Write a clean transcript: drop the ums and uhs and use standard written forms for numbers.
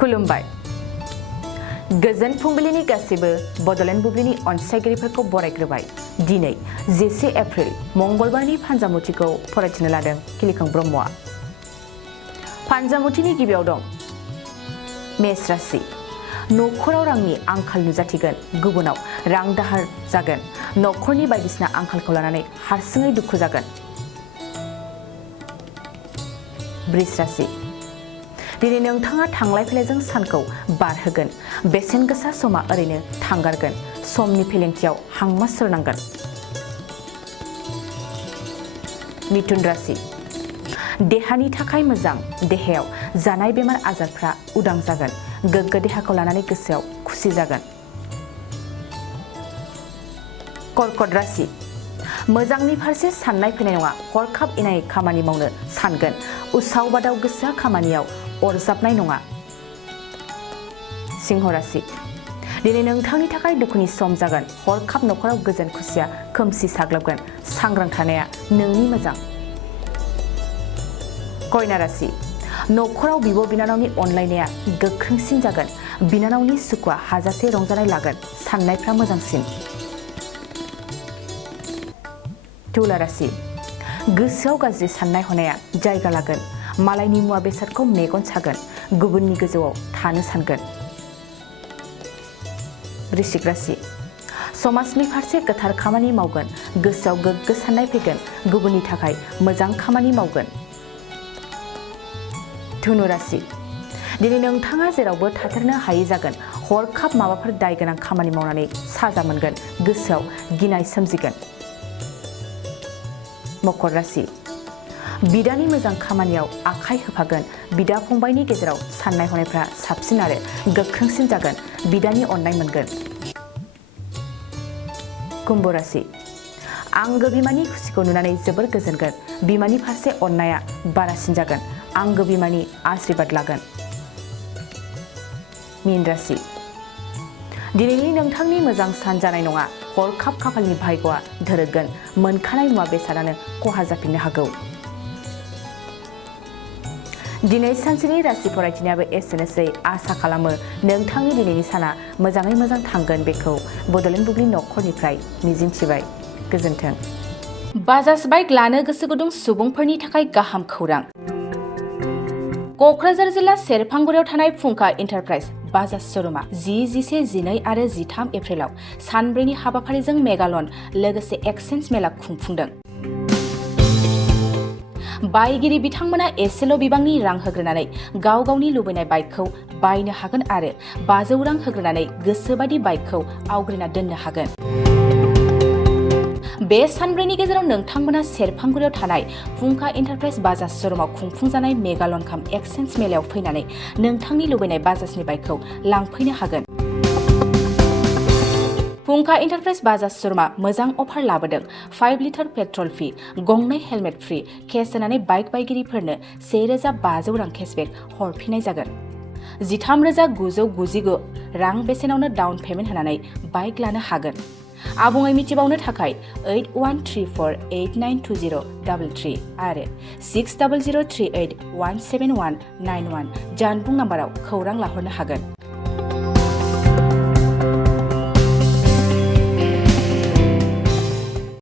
खुलुमबाय गोजोन फुंबिलिनि गासैबो बड'लेण्ड बुब्लिनि अनसायगिरिफोरखौ बरायग्रोबाय। दिनै 10 एप्रिल मंगलबारनि फानजामुथिखौ फरायथिनो लादों खिलिखां ब्रह्मआ। फानजामुथिनि गिबियाव दं मेष राशि। न'खराव रांनि आंखाल नुजाथिगोन, गुबुनाव रां दाहार जागोन। न'खरनि बायदिसिना आंखालखौ लानानै हारसिङै दुखु जागोन। वृष राशि। दिनै नोंथाङा थांलाय फैलायजों सानखौ बारहोगोन। बेसेन गोसा समा ओरैनो थांगारगोन। समनि फेलेंथियाव हांमा सुरनांगोन। मिथुन राशि। देहानि थाखाय मोजां। देहायाव जानाय बेमार आजारफ्रा उदां जागोन। गोग्गो देहाखौ लानानै गोसोआव खुसि जागोन। कर्कट राशि। मोजांनि फारसे साननाय फैनाय नङा। हरखाब इनाय खामानि मावनो सानगोन। उसाव बादाव गोसोआ खामानियाव अरजाबनाय नङा। सिंह राशि। दिनै नोंथांनि थाखाय दुखुनि सम जागोन। हरखाब न'खराव गोजोन खुसिया खोमसि साग्लोबगोन। सांग्रां थानाया नोंनि मोजां। कन्या राशि। न'खराव बिब' बिनानावनि अनलायनाया गोख्रोंसिन जागोन। बिनानावनि सुखुआ हाजासे रंजानाय लागोन। साननायफ्रा मोजांसिन। तुला राशि। गोसोआव गाज्रि साननाय हनाया जायगा लागोन। मालायनि मुवा बेसादखौ मेगन सागोन। गुबुननि गोजौआव थानो सानगोन। वृश्चिक राशि। समाजनि फारसे गोथार खामानि मावगोन। गोसोआव गोग्गो साननाय फैगोन। गुबुननि थाखाय मोजां खामानि मावगोन। धनु राशि। दिनै नोंथाङा जेरावबो थाथेरनो हायै जागोन। हरखाब माबाफोर दाय गोनां खामानि मावनानै साजा मोनगोन। गोसोआव गिनाय सोमजिगोन। मकर राशि। बिदानि मोजां खामानियाव आखाइ होफागोन। बिदा फंबायनि गेजेराव साननाय हनायफ्रा साबसिन आरो गोख्रोंसिन जागोन। बिदानि अननाय मोनगोन। कुम्भ राशि। आंगो बिमानि खुसिखौ नुनानै जोबोर गोजोनगोन। बिमानि फारसे अननाया बारासिन जागोन। आंगो बिमानि आशीर्बाद लागोन। मीन राशि। दिनैनि नोंथांनि मोजां सान जानाय नङा। हरखाब खाफालनि भाग्यआ धोरोगोन। मोनखानाय मुवा बेसादानो खहा जाफिननो हागौ। दिनै सानसेनि राशि फरायथिनायाबो एसेनोसै। आसा खालामो नोंथांनि दिनैनि साना मोजाङै मोजां थांगोन। बेखौ बड'लेण्ड बुब्लि न'खरनिफ्राय मिजिंथिबाय। गोजोन्थों। बाजाज बाइक लानो गोसो गुदुं सुबुंफोरनि थाखाय गाहाम खौरां। क'क्राझार जिल्ला सेरफांगुरियाव थानाय फुंखा इन्टारप्राइज बाजाज श'रुमा 10, 11, 12 आरो 13 एप्रिलाव सानब्रैनि हाबाफारिजों मेगालन लोगोसे एक्सचेन्ज मेला खुंफुंदों। बायगिरि बिथांमोना एसेल' बिबांनि रां होग्रोनानै गाव गावनि लुबैनाय बाइकखौ बायनो हागोन आरो 500 रां होग्रोनानै गोसोबादि बाइकखौ आवग्रिना दोननो हागोन। बे सानब्रैनि गेजेराव नोंथांमोना सेरफांगुरियाव थानाय फुंखा इन्टारप्राइज बाजाज श'रुमाव खुंफुंजानाय मेगालन काम एक्सचेन्ज मेलायाव फैनानै नोंथांनि लुबैनाय बाजाजनि बाइकखौ लांफैनो हागोन। फुंखा इन्टारप्राइज बाजाज श'रुमा मोजां अफार लाबोदों। 5 लिटार पेट्रल फ्रि, गंनै हेलमेट फ्रि, केस होनानै बाइक बायगिरिफोरनो 1500 रां केसबेक हरफिननाय जागोन। 13,999 रां बेसेनावनो डाउन पेमेन्ट होनानै बाइक लानो हागोन। आबुङै मिथिबावनो थाखाय 8134892033 आरो 6003817191 जानबुं नाम्बाराव खौरां लाहरनो हागोन।